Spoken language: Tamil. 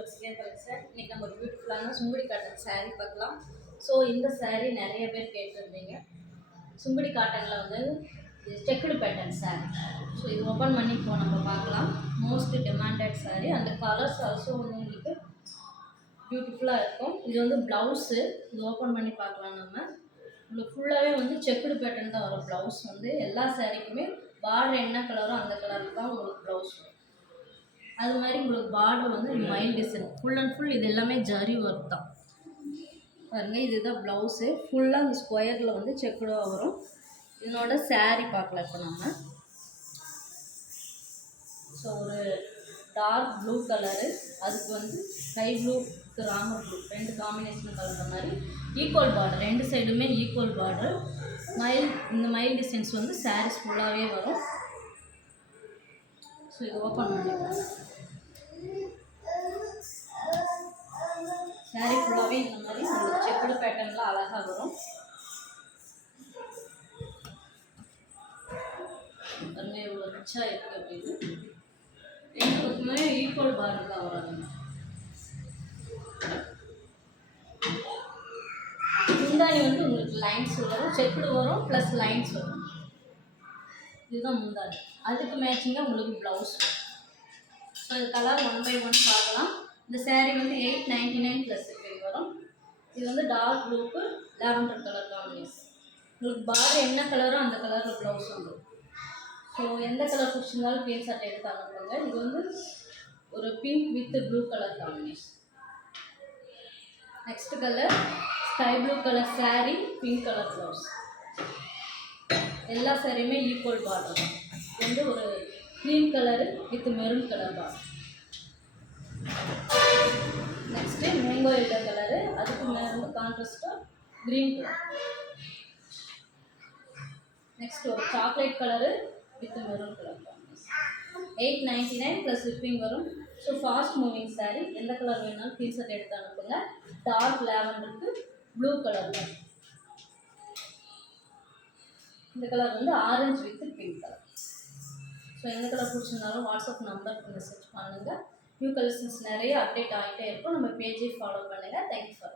Welcome to சிகே collection. இன்னைக்கு நம்ம பியூட்டிஃபுல்லான சுங்குடி காட்டன் saree பார்க்கலாம். ஸோ இந்த saree நிறைய பேர் கேட்டிருந்தீங்க. சுங்குடி காட்டனில் வந்து செக்குடு பேட்டர்ன் saree. ஸோ இது ஓப்பன் பண்ணி இப்போ நம்ம பார்க்கலாம். Most demanded saree. அந்த கலர்ஸ் ஆல்சோ வந்து உங்களுக்கு பியூட்டிஃபுல்லாக இருக்கும். இது வந்து ப்ளவுஸு. இது ஓப்பன் பண்ணி பார்க்கலாம். நம்ம உங்களுக்கு ஃபுல்லாகவே வந்து செக்குடு பேட்டர்ன் தான் வரும். ப்ளவுஸ் வந்து எல்லா சாரீக்குமே பார்டர் என்ன கலரோ அந்த கலருக்கு தான் உங்களுக்கு ப்ளவுஸ் வரும். அது மாதிரி உங்களுக்கு பார்டர் வந்து மயில் டிசைன் ஃபுல் அண்ட் ஃபுல் இது எல்லாமே ஜரி ஒர்க் தான் பாருங்கள். இதுதான் ப்ளவுஸு. ஃபுல்லாக அந்த ஸ்கொயரில் வந்து செக்குடாக வரும். இதனோட saree பார்க்கலாம் இப்போ நம்ம. ஸோ ஒரு டார்க் ப்ளூ கலரு, அதுக்கு வந்து ஸ்கை ப்ளூ, ராமர் ப்ளூ, ரெண்டு காம்பினேஷன் கலந்த மாதிரி ஈக்குவல் பார்டர், ரெண்டு சைடுமே ஈக்குவல் பார்டர். இந்த மயில் டிசைன்ஸ் வந்து சாரீஸ் ஃபுல்லாகவே வரும். ஸோ இது ஓப்பன் பண்ணிக்கலாம். சாரீ ஃபுல்லாகவே இந்த மாதிரி உங்களுக்கு செக்குடு பேட்டர்னில் அழகாக வரும். பாருங்க எவ்வளோ ரிச்சாக இருக்குது அப்படின்னு. ரெண்டு பக்கமே ஈக்குவல் பார்டர் தான் வராங்க. முந்தானி வந்து உங்களுக்கு லைன்ஸ் வரும், செக்குடு வரும் ப்ளஸ் லைன்ஸ் வரும். இதுதான் முந்தானி. அதுக்கு மேட்சிங்காக உங்களுக்கு ப்ளவுஸ் வரும். ஸோ இது கலர் 1 by 1 பார்க்கலாம். இந்த saree வந்து 899 ப்ளஸ் shipping வரும். இது வந்து டார்க் ப்ளூக்கு லாவெண்டர் கலர் காம்பினேஷன். உங்களுக்கு பார்டர் என்ன கலரோ அந்த கலரில் ப்ளவுஸ் வந்துடும். ஸோ எந்த கலர் பிடிச்சிருந்தாலும் பிளேன் ஷர்ட் எடுத்து அனுப்புங்க. இது வந்து ஒரு pink with blue colour combination. Next colour sky blue colour saree, pink colour blouse. எல்லா சாரியுமே ஈக்குவல் பார்டர் தான். இது வந்து ஒரு green colour with maroon colour border. Next mango yellow colour, அதுக்கு மேலே வந்து கான்ட்ராஸ்டாக க்ரீன் கலர். நெக்ஸ்ட் ஒரு chocolate colour with maroon colour combination. 899 plus shipping வரும். So fast moving saree. எந்த கலர் வேணாலும் ஸ்க்ரீன்ஷாட் எடுத்து அனுப்புங்க. டார்க் லாவெண்டருக்கு ப்ளூ கலர் தான். இந்த கலர் வந்து orange with pink colour. So எந்த கலர் பிடிச்சிருந்தாலும் வாட்ஸ்அப் நம்பருக்கு மெசேஜ் பண்ணுங்கள். நியூ கலெக்ஷன்ஸ் நிறைய அப்டேட் ஆகிட்டே இருக்கும். நம்ம பேஜை ஃபாலோ பண்ணுங்கள். Thank you for